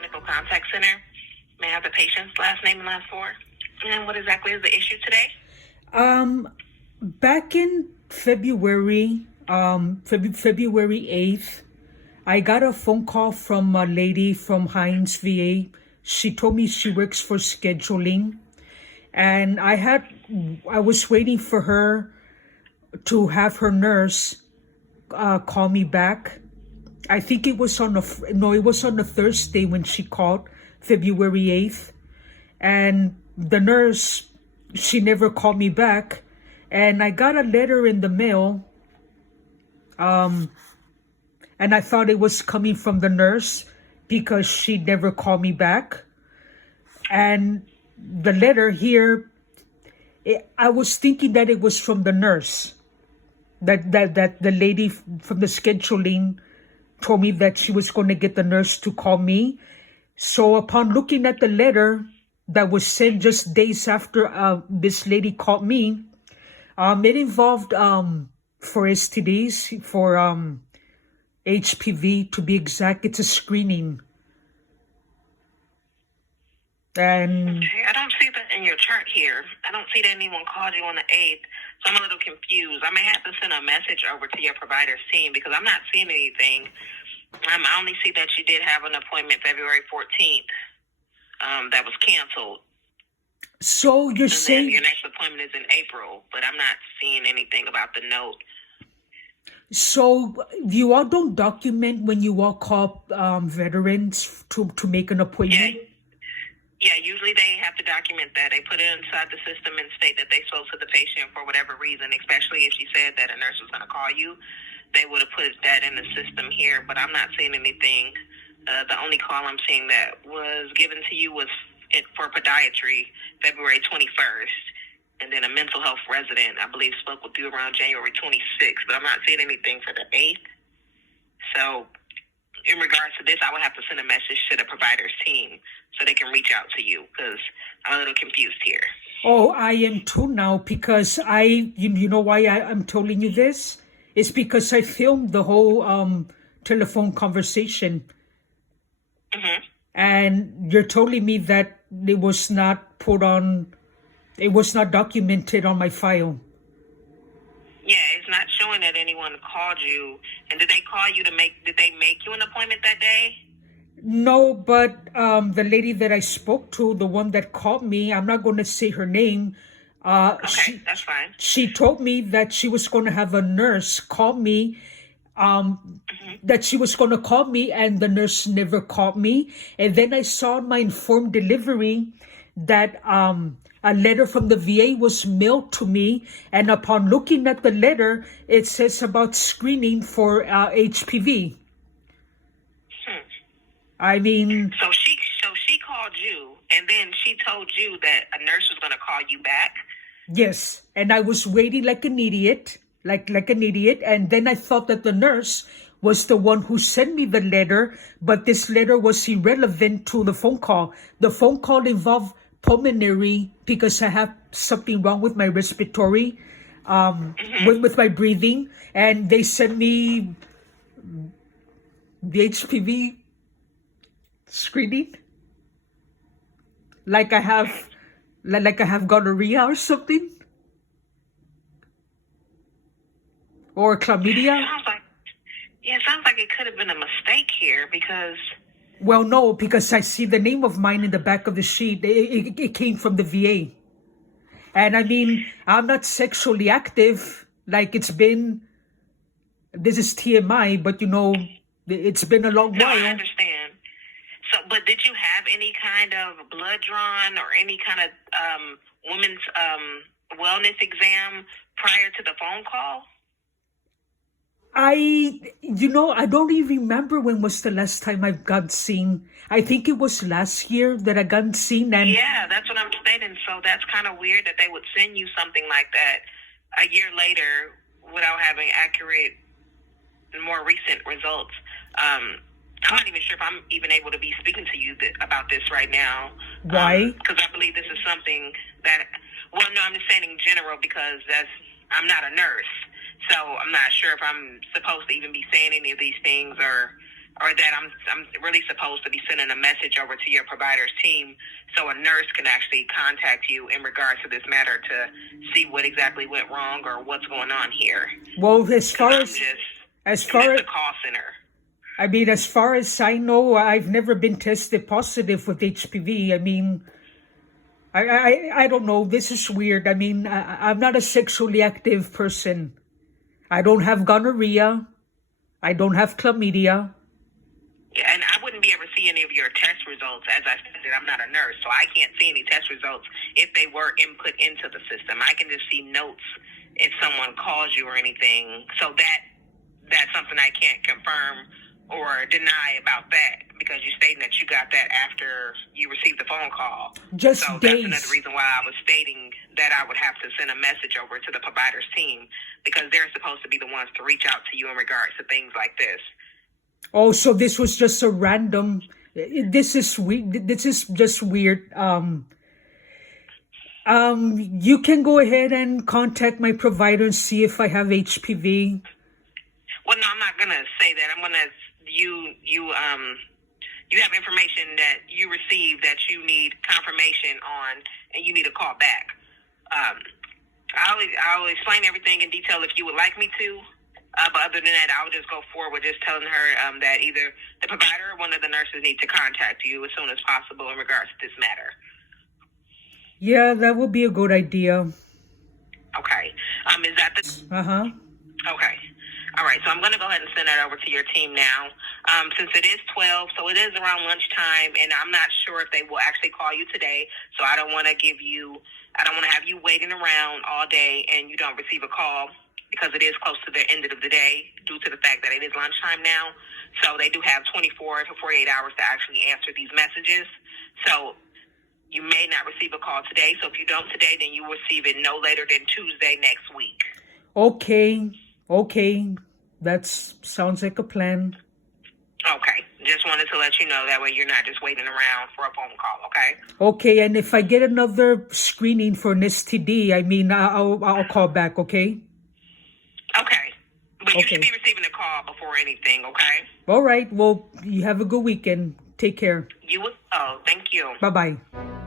Clinical Contact Center. May I have the patient's last name and last four? And what exactly is the issue today? Back in February, February 8th, I got a phone call from a lady from Hines VA. She told me she works for scheduling, and I was waiting for her to have her nurse call me back. I think it was on a Thursday when she called, February 8th. And the nurse, she never called me back. And I got a letter in the mail. And I thought it was coming from the nurse because she never called me back. And the letter here, I was thinking that it was from the nurse. That the lady from the scheduling told me that she was going to get the nurse to call me. So upon looking at the letter that was sent just days after this lady called me, it involved for STDs, for HPV to be exact. It's a screening. And okay, I don't see that in your chart here. I don't see that anyone called you on the 8th, so I'm a little confused. I may have to send a message over to your provider's team because I'm not seeing anything. I only see that you did have an appointment February 14th that was canceled. So you're saying your next appointment is in April, but I'm not seeing anything about the note. So you all don't document when you all call veterans to make an appointment? Yeah, usually they have to document that. They put it inside the system and state that they spoke to the patient for whatever reason, especially if she said that a nurse was going to call you. They would have put that in the system here, but I'm not seeing anything. The only call I'm seeing that was given to you was for podiatry, February 21st. And then a mental health resident, I believe, spoke with you around January 26th, but I'm not seeing anything for the 8th. So in regards to this, I would have to send a message to the provider's team so they can reach out to you because I'm a little confused here. Oh, I am too now because you know why I'm telling you this? It's because I filmed the whole telephone conversation. Mm-hmm. And you're telling me that it was not documented on my file. Yeah, it's not showing that anyone called you. And did they call you did they make you an appointment that day? No, but the lady that I spoke to, the one that called me, I'm not going to say her name. Okay, that's fine. She told me that she was going to have a nurse call me, that she was going to call me, and the nurse never called me. And then I saw on my informed delivery that a letter from the VA was mailed to me, and upon looking at the letter, it says about screening for HPV. I mean, so she called you, and then she told you that a nurse was going to call you back. Yes, and I was waiting like an idiot, like an idiot, and then I thought that the nurse was the one who sent me the letter, but this letter was irrelevant to the phone call. The phone call involved pulmonary because I have something wrong with my respiratory, with my breathing, and they sent me the HPV screening, like I have gonorrhea or something, or chlamydia. It sounds like it could have been a mistake here because. Well, no, because I see the name of mine in the back of the sheet. It came from the VA. And I mean, I'm not sexually active. Like this is TMI, but it's been a long while. I understand. So, but did you have any kind of blood drawn or any kind of women's wellness exam prior to the phone call? I don't even remember when was the last time I got seen. I think it was last year that I got seen. And yeah, that's what I'm stating. So that's kind of weird that they would send you something like that a year later without having accurate and more recent results. I'm not even sure if I'm even able to be speaking to you about this right now. Why? Because I believe this is something that, well, no, I'm just saying in general because I'm not a nurse. So I'm not sure if I'm supposed to even be saying any of these things or or that I'm really supposed to be sending a message over to your provider's team so a nurse can actually contact you in regards to this matter to see what exactly went wrong or what's going on here. Well, as far I'm as just a call center. I mean, as far as I know, I've never been tested positive with HPV. I mean, I don't know. This is weird. I mean, I'm not a sexually active person. I don't have gonorrhea. I don't have chlamydia. Yeah, and I wouldn't be able to see any of your test results. As I said, I'm not a nurse, so I can't see any test results if they were input into the system. I can just see notes if someone calls you or anything. So that's something I can't confirm or deny about that, because you're stating that you got that after you received the phone call. Just so days. That's another reason why I was stating that I would have to send a message over to the provider's team, because they're supposed to be the ones to reach out to you in regards to things like this. Oh, so this was just a random. This is weird. This is just weird. You can go ahead and contact my provider and see if I have HPV. Well, no, I'm not gonna say that. I'm gonna you have information that you received that you need confirmation on, and you need a call back. I'll explain everything in detail if you would like me to. But other than that, I would just go forward just telling her that either the provider or one of the nurses need to contact you as soon as possible in regards to this matter. Yeah, that would be a good idea. Okay. Is that the... Uh-huh. Okay. All right, so I'm going to go ahead and send that over to your team now. Since it is 12, so it is around lunchtime, and I'm not sure if they will actually call you today, so I don't want to have you waiting around all day and you don't receive a call, because it is close to the end of the day due to the fact that it is lunchtime now. So they do have 24 to 48 hours to actually answer these messages. So you may not receive a call today. So if you don't today, then you will receive it no later than Tuesday next week. Okay. That sounds like a plan. Okay. Just wanted to let you know. That way you're not just waiting around for a phone call, okay? Okay, and if I get another screening for an STD, I mean, I'll call back, okay? Okay. But you should be receiving a call before anything, okay? All right. Well, you have a good weekend. Take care. You as well. Thank you. Bye-bye.